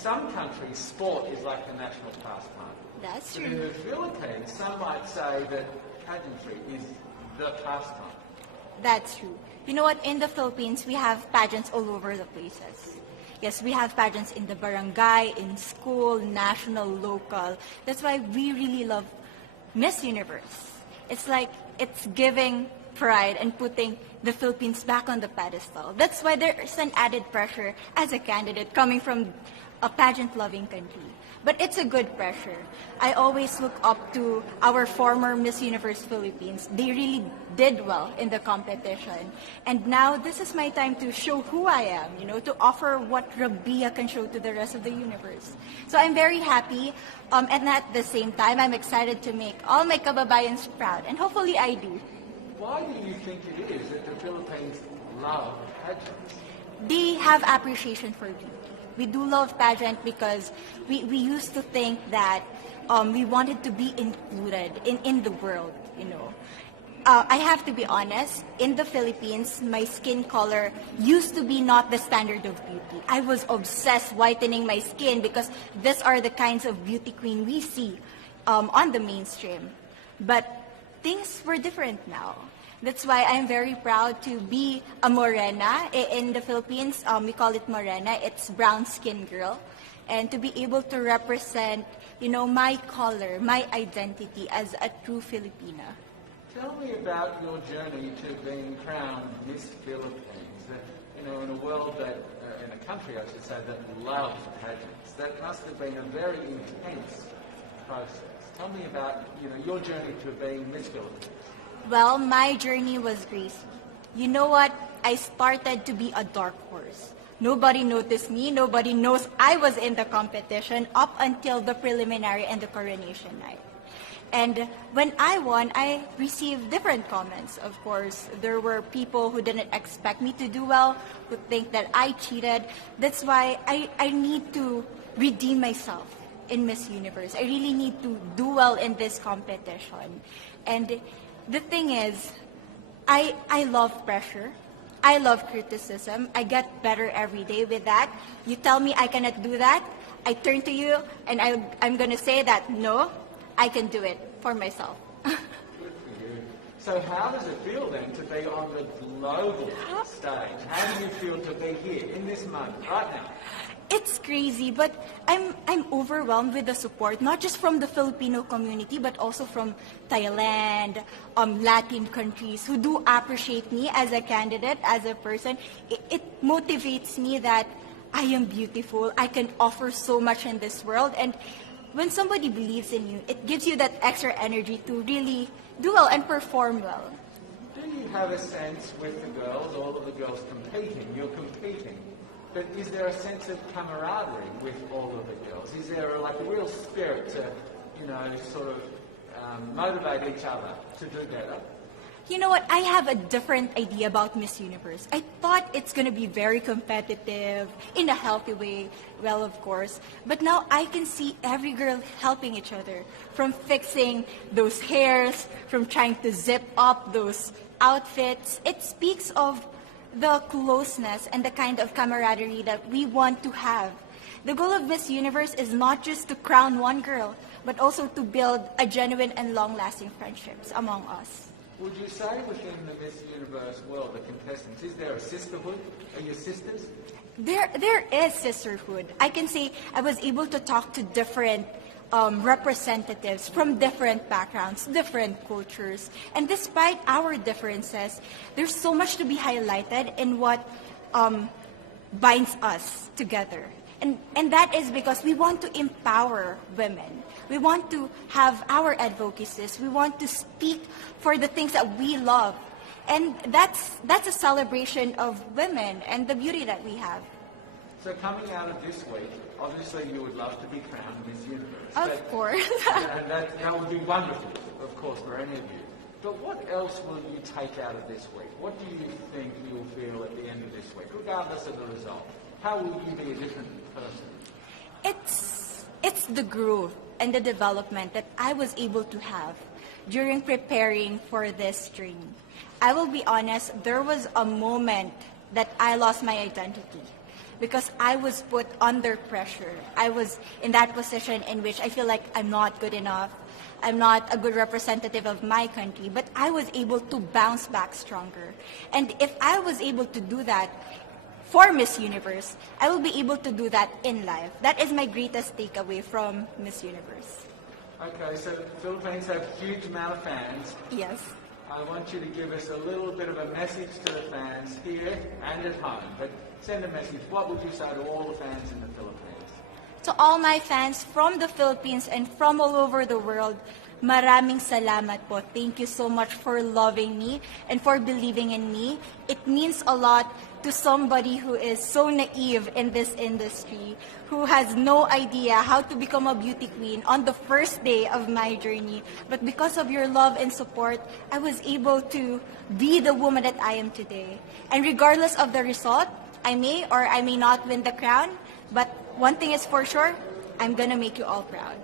some countries, sport is like the national pastime. That's But in true. the Philippines, some might say that pageantry is the pastime. That's true. You know what? In the Philippines, we have pageants all over the places. Yes, we have pageants in the barangay, in school, national, local. That's why we really love Miss Universe. It's like it's giving pride and putting the Philippines back on the pedestal. That's why there's an added pressure as a candidate coming from a pageant-loving country. But it's a good pressure. I always look up to our former Miss Universe Philippines. They really did well in the competition. And now this is my time to show who I am, to offer what RABIYA can show to the rest of the universe. So I'm very happy, and at the same time, I'm excited to make all my kababayans proud. And hopefully I do. Why do you think it is that the Philippines love pageants? They have appreciation for beauty. We do love pageant because we used to think that we wanted to be included in the world, I have to be honest, in the Philippines, my skin color used to be not the standard of beauty. I was obsessed whitening my skin because these are the kinds of beauty queen we see on the mainstream. But things were different now. That's why I'm very proud to be a morena. In the Philippines, we call it morena. It's brown skin girl. And to be able to represent, my color, my identity as a true Filipina. Tell me about your journey to being crowned Miss Philippines. That, in a world that, in a country, I should say, that loves pageants. That must have been a very intense process. Tell me about, your journey to being Miss Philippines. Well, my journey was crazy. You know what? I started to be a dark horse. Nobody noticed me. Nobody knows I was in the competition up until the preliminary and the coronation night. And when I won, I received different comments. Of course, there were people who didn't expect me to do well, who think that I cheated. That's why I need to redeem myself in Miss Universe. I really need to do well in this competition. And the thing is, I love pressure. I love criticism. I get better every day with that. You tell me I cannot do that, I turn to you and I'm going to say that, no, I can do it for myself. Good for you. So how does it feel then to be on the global stage? How do you feel to be here in this moment, right now? It's crazy, but I'm overwhelmed with the support, not just from the Filipino community, but also from Thailand, Latin countries who do appreciate me as a candidate, as a person. It motivates me that I am beautiful, I can offer so much in this world, and when somebody believes in you, it gives you that extra energy to really do well and perform well. Do you have a sense with the girls, all of the girls competing, you're competing, but is there a sense of camaraderie with all of the girls? Is there a real spirit to, sort of motivate each other to do better? You know what? I have a different idea about Miss Universe. I thought it's going to be very competitive, in a healthy way, well, of course. But now I can see every girl helping each other, from fixing those hairs, from trying to zip up those outfits. It speaks of the closeness and the kind of camaraderie that we want to have. The goal of Miss Universe is not just to crown one girl, but also to build a genuine and long-lasting friendships among us. Would you say within the Miss Universe world, the contestants, is there a sisterhood? Are you sisters? There is sisterhood. I can say I was able to talk to different representatives from different backgrounds, different cultures. And despite our differences, there's so much to be highlighted in what binds us together. And that is because we want to empower women. We want to have our advocacies. We want to speak for the things that we love. And that's a celebration of women and the beauty that we have. So coming out of this week, obviously you would love to be crowned Miss Universe. Of course. And that would be wonderful, of course, for any of you. But what else will you take out of this week? What do you think you'll feel at the end of this week, regardless of the result? How will you be a different person? It's the growth and the development that I was able to have during preparing for this dream. I will be honest, there was a moment that I lost my identity. because I was put under pressure. I was in that position in which I feel like I'm not good enough. I'm not a good representative of my country, but I was able to bounce back stronger. And if I was able to do that for Miss Universe, I will be able to do that in life. That is my greatest takeaway from Miss Universe. Okay, so the Philippines have a huge amount of fans. Yes. I want you to give us a little bit of a message to the fans here and at home. But send a message. What would you say to all the fans in the Philippines? To all my fans from the Philippines and from all over the world, maraming salamat po. Thank you so much for loving me and for believing in me. It means a lot to somebody who is so naive in this industry, who has no idea how to become a beauty queen on the first day of my journey. But because of your love and support, I was able to be the woman that I am today. And regardless of the result, I may or I may not win the crown, but one thing is for sure, I'm gonna make you all proud.